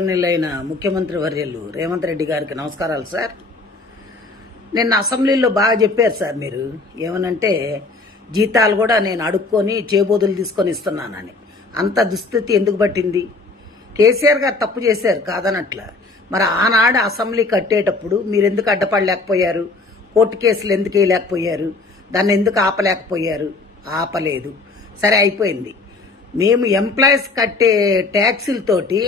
గౌరవనీయులైన ముఖ్యమంత్రి వర్యులు రేవంత్ రెడ్డి గారికి నమస్కారాలు సార్. నిన్న అసెంబ్లీలో బాగా చెప్పారు సార్. మీరు ఏమనంటే జీతాలు కూడా నేను అడుక్కొని చేబోదులు తీసుకొని ఇస్తున్నానని. అంత దుస్థితి ఎందుకు పట్టింది? కేసీఆర్ గారు తప్పు చేశారు కాదనట్ల. మరి ఆనాడు అసెంబ్లీ కట్టేటప్పుడు మీరు ఎందుకు అడ్డపడలేకపోయారు? కోర్టు కేసులు ఎందుకు వేయలేకపోయారు? దాన్ని ఎందుకు ఆపలేకపోయారు? ఆపలేదు. సరే, అయిపోయింది. మేము ఎంప్లాయీస్ కట్టే ట్యాక్సీలతోటి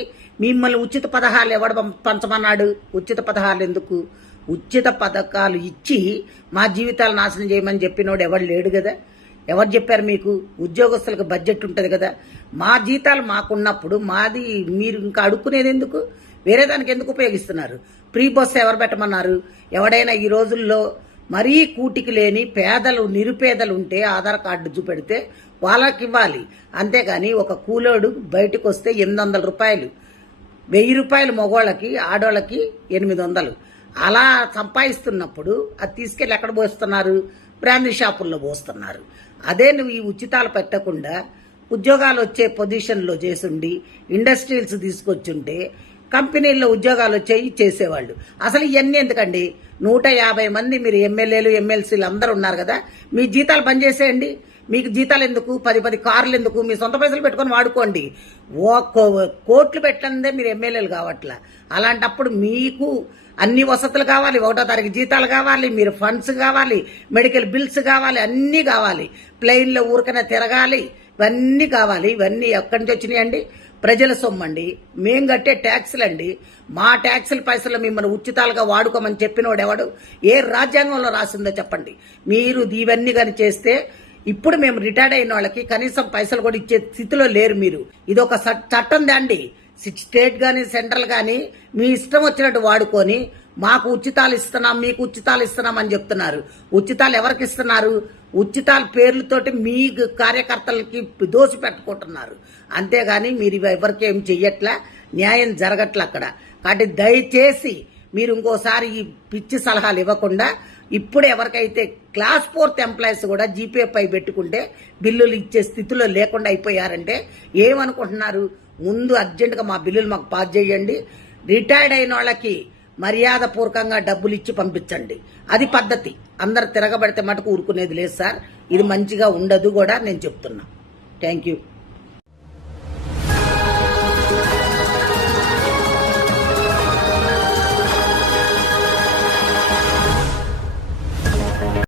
మిమ్మల్ని ఉచిత పథకాలు ఎవడు పంచమన్నాడు? ఉచిత పథకాలు ఎందుకు? ఉచిత పథకాలు ఇచ్చి మా జీవితాలు నాశనం చేయమని చెప్పినోడు ఎవడు లేడు కదా. ఎవరు చెప్పారు మీకు? ఉద్యోగస్తులకు బడ్జెట్ ఉంటుంది కదా. మా జీతాలు మాకున్నప్పుడు మాది మీరు ఇంకా అడుక్కునేది ఎందుకు? వేరే దానికి ఎందుకు ఉపయోగిస్తున్నారు? ఫ్రీ బస్సు ఎవరు పెట్టమన్నారు? ఎవడైనా ఈ రోజుల్లో మరీ కూటికి లేని పేదలు నిరుపేదలు ఉంటే ఆధార్ కార్డు చూపెడితే వాళ్ళకి ఇవ్వాలి. అంతేగాని ఒక కూలోడు బయటకు వస్తే 800 రూపాయలు, 1000 రూపాయలు మగవాళ్ళకి, ఆడవాళ్ళకి 800. అలా సంపాదిస్తున్నప్పుడు అది తీసుకెళ్ళి ఎక్కడ పోస్తున్నారు? బ్రాందీ షాపుల్లో పోస్తున్నారు. అదే నువ్వు ఈ ఉచితాలు పెట్టకుండా ఉద్యోగాలు వచ్చే పొజిషన్లో చేసుండి ఇండస్ట్రీస్ తీసుకొచ్చుంటే కంపెనీల్లో ఉద్యోగాలు వచ్చేవి చేసేవాళ్ళు. అసలు ఇవన్నీ ఎందుకండి? 150 మంది మీరు ఎమ్మెల్యేలు ఎమ్మెల్సీలు అందరూ ఉన్నారు కదా, మీ జీతాలు బంద్ చేసేయండి. మీకు జీతాలు ఎందుకు? 10 కార్లు ఎందుకు? మీ సొంత పైసలు పెట్టుకొని వాడుకోండి. కోట్లు పెట్టందే మీరు ఎమ్మెల్యేలు కావట్లా. అలాంటప్పుడు మీకు అన్ని వసతులు కావాలి, 1వ తారీఖు జీతాలు కావాలి, మీరు ఫండ్స్ కావాలి, మెడికల్ బిల్స్ కావాలి, అన్నీ కావాలి. ప్లెయిన్లో ఊరికనే తిరగాలి, ఇవన్నీ కావాలి. ఇవన్నీ ఎక్కడి నుంచి వచ్చినాయండి? ప్రజల సొమ్మండి, మేం కట్టే ట్యాక్సులు అండి. మా ట్యాక్సుల పైసలు మిమ్మల్ని ఉచితాలుగా వాడుకోమని చెప్పినోడు ఎవడు? ఏ రాజ్యాంగంలో రాసిందో చెప్పండి. మీరు ఇవన్నీ కానీ చేస్తే ఇప్పుడు మేము రిటైర్డ్ అయిన వాళ్ళకి కనీసం పైసలు కూడా ఇచ్చే స్థితిలో లేరు మీరు. ఇది ఒక చట్టం దాండి. స్టేట్ కానీ సెంట్రల్ కానీ మీ ఇష్టం వచ్చినట్టు వాడుకొని మాకు ఉచితాలు ఇస్తున్నాం, మీకు ఉచితాలు ఇస్తున్నాం అని చెప్తున్నారు. ఉచితాలు ఎవరికి ఇస్తున్నారు? ఉచితాల పేర్లతోటి మీ కార్యకర్తలకి దోషి పెట్టుకుంటున్నారు. అంతేగాని మీరు ఎవరికి ఏం చెయ్యట్లా, న్యాయం జరగట్లే అక్కడ. కాబట్టి దయచేసి మీరు ఇంకోసారి ఈ పిచ్చి సలహాలు ఇవ్వకుండా ఇప్పుడు ఎవరికైతే క్లాస్ 4th ఎంప్లాయీస్ కూడా జీపే పై పెట్టుకుంటే బిల్లులు ఇచ్చే స్థితిలో లేకుండా అయిపోయారంటే ఏమనుకుంటున్నారు? ముందు అర్జెంటుగా మా బిల్లులు మాకు పాస్ చేయండి. రిటైర్డ్ అయిన వాళ్ళకి మర్యాద పూర్వకంగా డబ్బులు ఇచ్చి పంపించండి. అది పద్ధతి. అందరు తిరగబడితే మటుకు ఊరుకునేది లేదు సార్. ఇది మంచిగా ఉండదు కూడా నేను చెప్తున్నా. Thank you.